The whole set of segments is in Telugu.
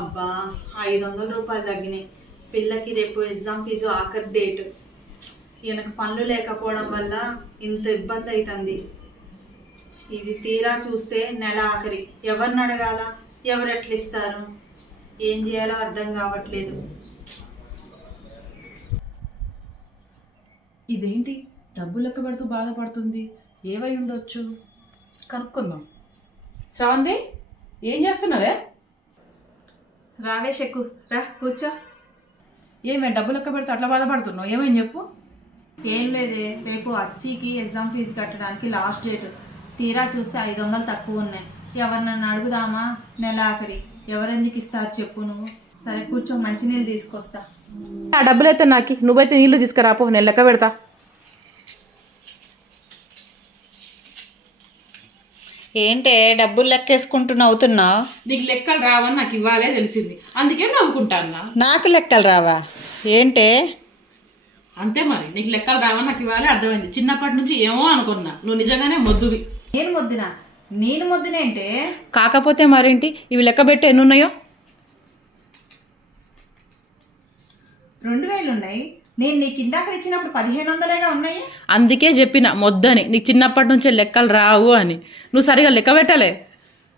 అబ్బా, 500 రూపాయలు తగ్గినాయి. పిల్లకి రేపు ఎగ్జామ్ ఫీజు ఆఖరి డేట్. ఈయనకు పనులు లేకపోవడం వల్ల ఇంత ఇబ్బంది అవుతుంది. ఇది తీరా చూస్తే నెల ఆఖరి. ఎవరిని అడగాల? ఎవరు ఎట్లా ఇస్తారు? ఏం చేయాలో అర్థం కావట్లేదు. ఇదేంటి డబ్బు లెక్క పెడుతూ బాధపడుతుంది? ఏవై ఉండొచ్చు, కనుక్కుందాం. శ్రవంతి, ఏం చేస్తున్నావే? రావే షెక్కు, రా కూర్చో. ఏమే డబ్బు లెక్క పెడుతూ అట్లా బాధపడుతున్నావు? ఏమని చెప్పు. ఏం లేదే, రేపు అచ్చికి ఎగ్జామ్ ఫీజు కట్టడానికి లాస్ట్ డేట్. తీరా చూస్తే 500 తక్కువ ఉన్నాయి. ఎవరినన్ను అడుగుదామా? నెల ఆఖరి. ఎవరెందుకు ఇస్తారు చెప్పు నువ్వు. సరే కూర్చో, మంచినీళ్ళు తీసుకొస్తా. ఆ డబ్బులైతే నాకు, నువ్వైతే నీళ్ళు తీసుకురాపో, నేను లెక్క పెడతా. ఏంటే డబ్బులు లెక్కేసుకుంటూ నవ్వుతున్నావు? నీకు లెక్కలు రావని నాకు ఇవ్వాలే తెలిసింది, అందుకే నవ్వుకుంటా అన్నా. నాకు లెక్కలు రావా ఏంటే? అంతే మరి, నీకు లెక్కలు రావని నాకు ఇవ్వాలే అర్థమైంది. చిన్నప్పటి నుంచి ఏమో అనుకున్నా, నువ్వు నిజంగానే మొద్దువి. నేను మొద్దునేంటే? కాకపోతే మరేంటి, ఇవి లెక్క పెట్టి ఎన్ని ఉన్నాయో? 2000 ఉన్నాయి. నేను నీకు ఇందాక ఇచ్చినప్పుడు 1500గా ఉన్నాయి. అందుకే చెప్పిన మొద్దని, నీకు చిన్నప్పటి నుంచే లెక్కలు రావు అని. నువ్వు సరిగా లెక్క పెట్టలే.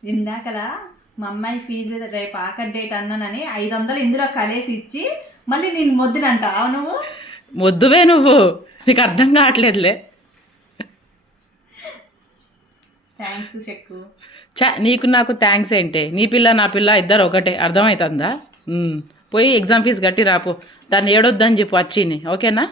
ఇందాకలా మా అమ్మాయి ఫీజు రేపు ఆఖరి డేట్ అన్నానని 500 ఇందులో కలిసి ఇచ్చి మళ్ళీ నేను మొద్దునంటావు నువ్వు. మొద్దువే నువ్వు, నీకు అర్థం కావట్లేదులే. థ్యాంక్స్ చెక్కు. నీకు నాకు థ్యాంక్స్ ఏంటే? నీ పిల్ల నా పిల్ల ఇద్దరు ఒకటే, అర్థమవుతుందా? పోయి ఎగ్జామ్ ఫీజు కట్టి రాపో. దాన్ని ఏడొద్దని చెప్పు వచ్చిని, ఓకేనా?